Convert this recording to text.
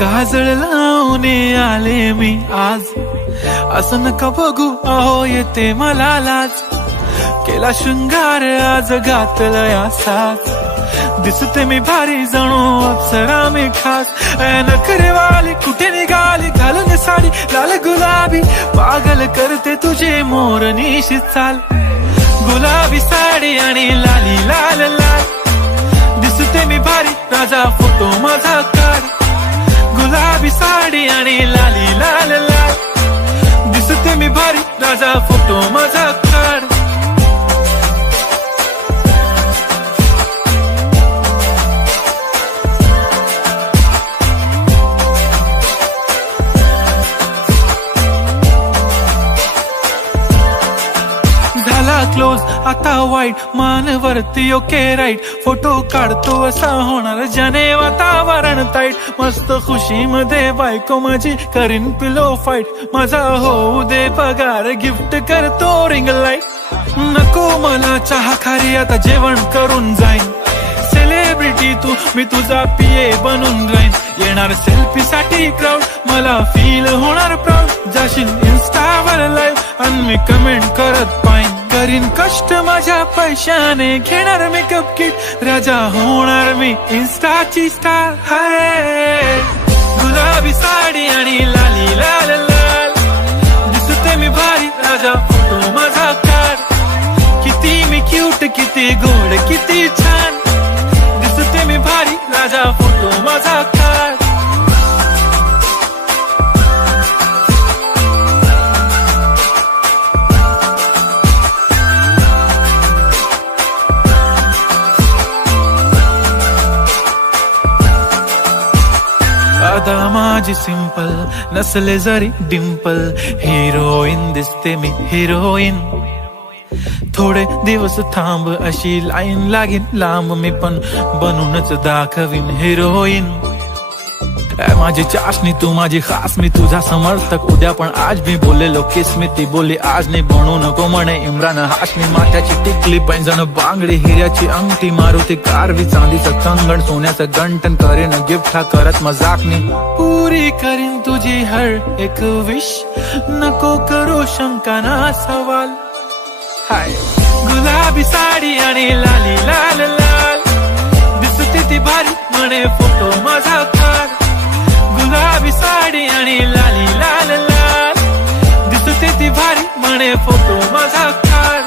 काजळ लावून आले मी आज, असं नका बघू अहो येते मला लाज. केला शृंगार आज घातलंय असाच, दिसते मी भारी जणू अप्सरा मी खास. नखरेवाली कुठे निघाली घालून साडी लाल गुलाबी, पागल करते तुझे मोरनीशी चाल. गुलाबी साडी आणि लाली लाल लाल, दिसते मी भारी राजा फोटो माझा काढ. गुलाबी साडी आणि लाली लाल लाल, दिसते मी भारी राजा फोटो माझा काढ. क्लोज आता वाईट मानवरती ओके राईट, फोटो काढतो असा होणार ज्याने वातावरण ताईट. मस्त खुशी मध्ये बायको माझी करीन पिलो फाईट, माझा होऊ दे पगार गिफ्ट करतो रिंग लाईट. नको मला चहा खारी आता जेवण करून जाईन, सेलिब्रिटी तू मी तुझा पिये बनून राहीन. येणार सेल्फी साठी क्राऊड मला फील होणार प्राऊड, जाशील इन्स्टावर लाईव्ह आणि मी कमेंट करत पाईन. करीन कष्ट माझ्या पैशाने घेणार मेकअप किट, राजा होणार मी इन्स्टाची स्टार. हाय गुलाबी साडी आणि लाली लाल लाल, दिसते मी भारी राजा फोटो माझा काढ. किती मी क्यूट किती गोड किती छान, दिसते मी भारी राजा फोटो माझा काढ. आता माझी सिंपल नसले जरी डिंपल, हिरोईन दिसते मी हिरोईन. थोडे दिवस थांब अशी लाईन लागेल लांब, मी पण बनूनच दाखवीन हिरोईन. माझी चाशनी तू माझी खास, मी तुझा समर्थक उद्या पण आज मी बोललेलो किस मी ती बोली आज नाही. बनू नको म्हणे इम्रान हाशमी, माथ्याची टिकली पैंजण बांगडी हिऱ्याची अंगठी, मारुती कारवी चांदीचं कंगण सोन्याचं गंटन, करेन गिफ्ट हा करत मजाकनी. पुरी करीन तुझी हर एक विश, नको करू शंका ना सवाल. हाय गुलाबी साडी आणि लाली लाल लाल, दिसते ती भारी म्हणे फोटो माझा काढ. गुलाबी साडी आणि लाली लाल लाल, दिसते ती भारी म्हणे फोटो माझा काढ.